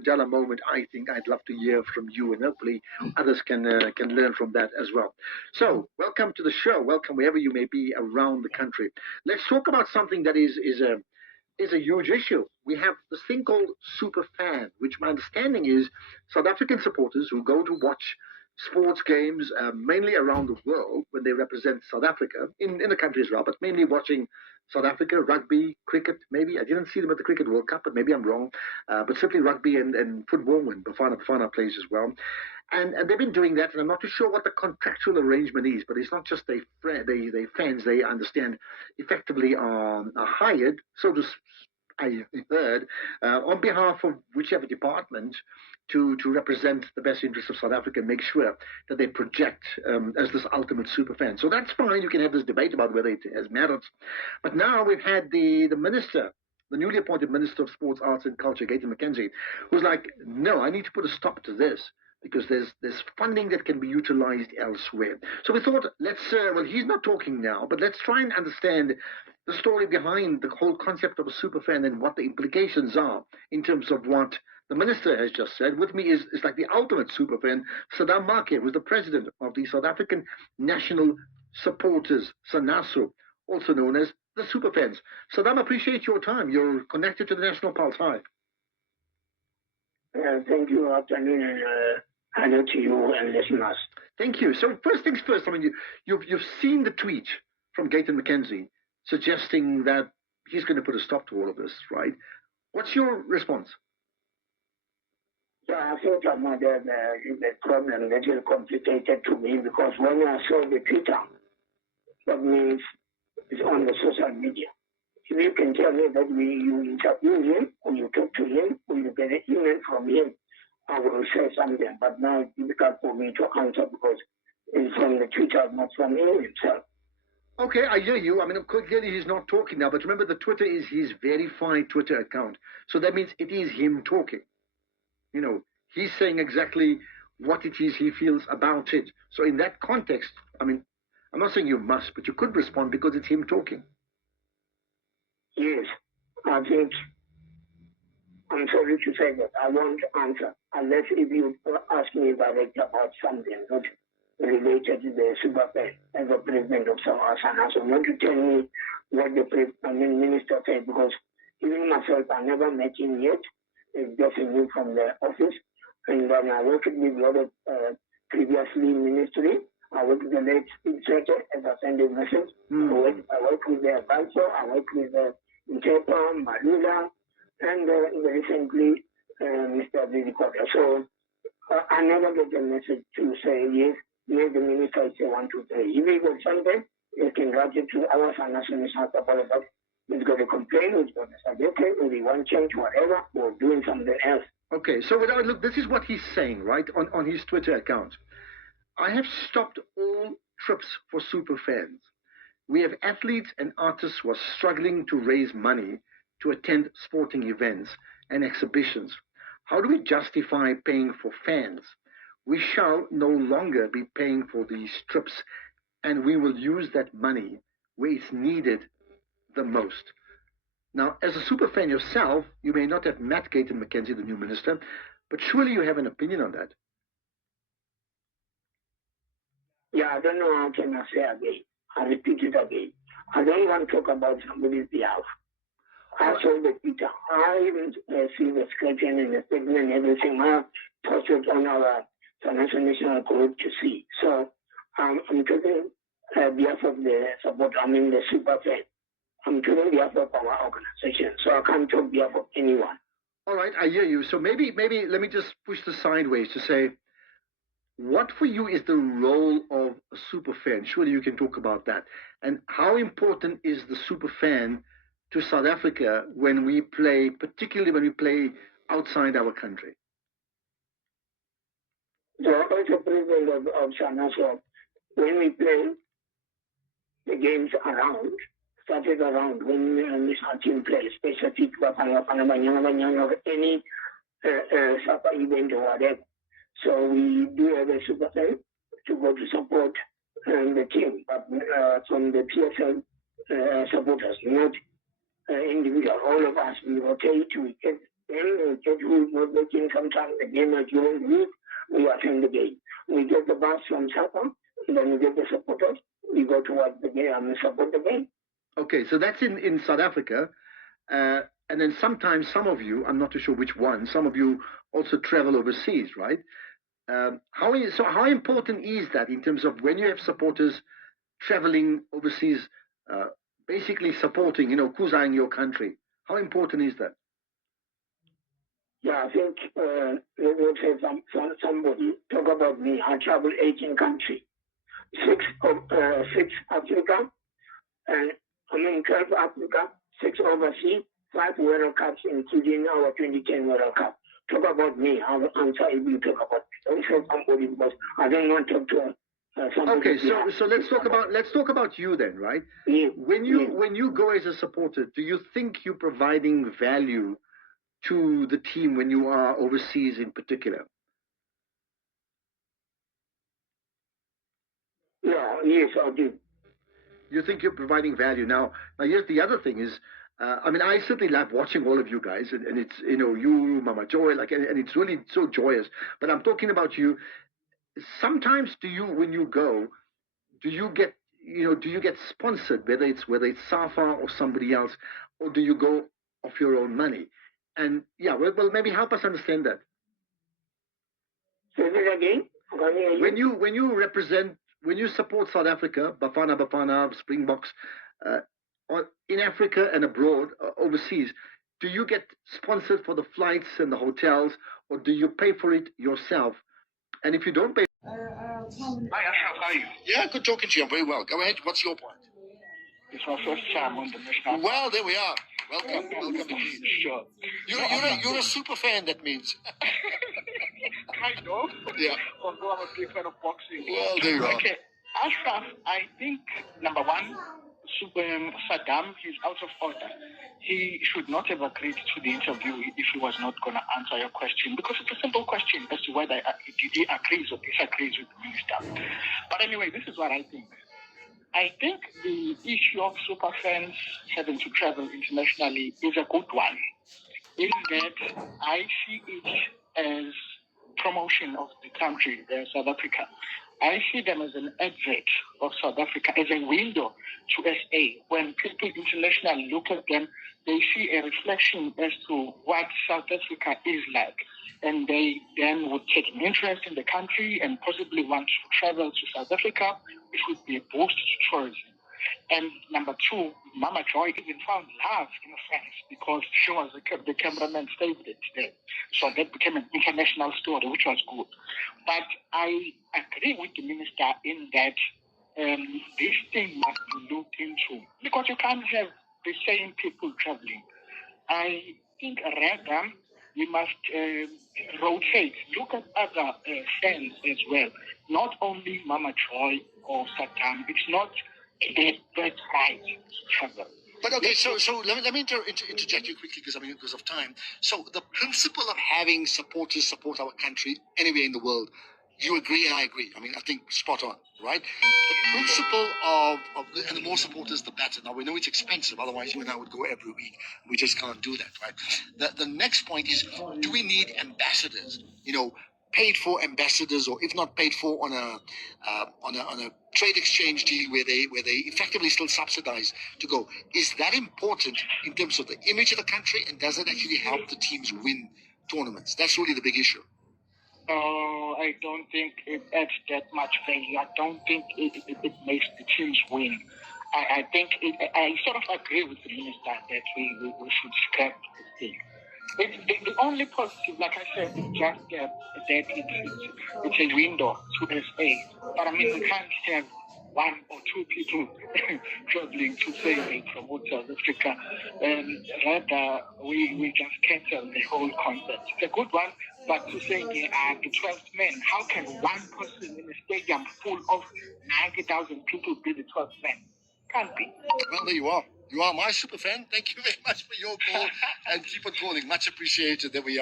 Mandela moment, I think I'd love to hear from you, and hopefully others can learn from that as well. So, welcome to the show. Welcome wherever you may be around the country. Let's talk about something that is a huge issue. We have this thing called super fan, which my understanding is South African supporters who go to watch sports games, mainly around the world when they represent South Africa, in the country as well, but mainly watching South Africa, rugby, cricket, maybe. I didn't see them at the Cricket World Cup, but maybe I'm wrong. But simply rugby and football when Bafana plays as well. And they've been doing that, and I'm not too sure what the contractual arrangement is, but it's not just they fans, they understand effectively are hired, so to I heard, on behalf of whichever department to represent the best interests of South Africa and make sure that they project as this ultimate super fan. So that's fine. You can have this debate about whether it has merits. But now we've had the minister, the newly appointed Minister of Sports, Arts and Culture, Gayton Mckenzie, who's like, no, I need to put a stop to this because there's funding that can be utilized elsewhere. So we thought, well, he's not talking now, but let's try and understand the story behind the whole concept of a super fan and what the implications are in terms of what the minister has just said. With me is like the ultimate super fan, Saddam Maake, who's the president of the South African National Supporters, SANASO, also known as the super fans. Saddam, appreciate your time. You're connected to the National Pulse. Hi. Thank you, afternoon, and hello to you and listeners. Thank you. So first things first, I mean, you've seen the tweet from Gayton Mckenzie suggesting that he's going to put a stop to all of this, right? What's your response? Yeah, I think the problem that is complicated to me because when I saw the Twitter, that means it's on the social media. If you can tell me that you interview him, or you talk to him, or you get an email from him, I will say something. But now it's difficult for me to answer because it's from the Twitter, not from him himself. Okay, I hear you. I mean, clearly he's not talking now, but remember the Twitter is his verified Twitter account. So that means it is him talking. You know, he's saying exactly what it is he feels about it. So in that context, I mean, I'm not saying you must, but you could respond because it's him talking. Yes, I think, I'm sorry to say that I won't answer unless if you ask me direct about something not related to the super fan as a president of SANASO. Not to tell me what the minister said because even myself, I never met him yet. It's just new from the office. And then I worked with a lot of previously ministry. I worked with the late secretary as I sent a message. I worked with the advisor. I worked with the Intepa, Malula, and recently Mr. Vizikota. So I never get a message to say, yes, the minister say 1, 2, 3. If he got something, he can write it to our financial minister about it. He's got to complain, he's got to say, okay, if he want change, whatever, or doing something else. Okay, so look, this is what he's saying, right, on his Twitter account. I have stopped all trips for super fans. We have athletes and artists who are struggling to raise money to attend sporting events and exhibitions. How do we justify paying for fans? We shall no longer be paying for these trips, and we will use that money where it's needed the most. Now, as a super fan yourself, you may not have met Gayton Mckenzie, the new minister, but surely you have an opinion on that. Yeah, I don't know how can I say again. I repeat it again. I don't want to talk about somebody's behalf. I saw the Twitter. I even see the screen and the statement and everything. I posted on our Financial National Group to see. So I'm talking on behalf of the support, the super fan. I'm talking on behalf of our organization. So I can't talk on behalf of anyone. All right, I hear you. So maybe let me just push this sideways to say, what for you is the role of a super fan? Surely you can talk about that. And how important is the super fan to South Africa when we play, particularly when we play outside our country? So as a president of SANASO, when we play the games started around when national team plays, specific or any supper event or whatever. So we do have a super fan to go to support the team, but from the PSL supporters, not individual. All of us, we rotate, we get Then just who is not working sometimes the game is during the week, we attend the game. We get the bus from Saddam, then we get the supporters, we go to watch the game and support the game. Okay, so that's in South Africa. And then sometimes some of you, I'm not too sure which one, some of you also travel overseas, right? How important is that in terms of when you have supporters traveling overseas, basically supporting, Kuza in your country? How important is that? Yeah, I think let's say somebody talk about me. I travel 18 countries, six Africa, and 12 Africa, 6 overseas, 5 World Cups, including our 2010 World Cup. Talk about me. I'm sorry if you talk about me. Don't say somebody because I don't want to talk to somebody. Okay, so let's talk about you then, right? Yeah. When you go as a supporter, do you think you're providing value to the team when you are overseas in particular? Yeah, yes, I do. You think you're providing value. Now here's the other thing is, I certainly love watching all of you guys, and it's, you, Mama Joy, and it's really so joyous. But I'm talking about you. Sometimes when you go, do you get sponsored, whether it's SAFA or somebody else, or do you go off your own money? And yeah, well, maybe help us understand that. Say that again. When you support South Africa, Bafana, Springboks, or in Africa and abroad, overseas, do you get sponsored for the flights and the hotels, or do you pay for it yourself? And if you don't pay... Hi, Ashraf, how are you? Yeah, good talking to you. I'm very well. Go ahead. What's your point? It's my first time on the national. Well, there we are. Welcome indeed. Sure. You're a super fan, that means. Kind of. Yeah. Although I'm a big fan of boxing. Well, there you are. Okay. Ashraf, I think, number one, Saddam, he's out of order. He should not have agreed to the interview if he was not going to answer your question, because it's a simple question as to whether he agrees or disagrees with the minister. But anyway, this is what I think. I think the issue of super fans having to travel internationally is a good one, in that I see it as promotion of the country, South Africa. I see them as an advert of South Africa, as a window to SA. When people internationally look at them, they see a reflection as to what South Africa is like. And they then would take an interest in the country and possibly want to travel to South Africa, which would be a boost to tourism. And number two, Mama Joy even found love in France because she was the cameraman's favorite there. So that became an international story, which was good. But I agree with the minister in that this thing must be looked into, because you can't have the same people traveling. I think rather we must rotate, look at other fans as well, not only Mama Joy or Saddam. It's not that's right to travel. But okay, so let me interject you quickly because of time. So the principle of having supporters support our country anywhere in the world, you agree and I agree. I think spot on, right? The principle and the more supporters, the better. Now we know it's expensive, otherwise you and I would go every week. We just can't do that, right? The next point is, do we need ambassadors? Paid for ambassadors, or if not paid for, on a trade exchange deal where they effectively still subsidize to go. Is that important in terms of the image of the country, and does it actually help the teams win tournaments? That's really the big issue. I don't think it adds that much value. I don't think it makes the teams win. I think I sort of agree with the minister that we should scrap this thing. The only positive, like I said, is just that it's a window to SA. But we can't have one or two people traveling to say they promote South Africa. Rather, we just cancel the whole concept. It's a good one, but to say they are the 12th man, how can one person in a stadium full of 90,000 people be the 12th man? Can't be. Well, there you are. You are my super fan. Thank you very much for your call, and keep on calling. Much appreciated. There we are.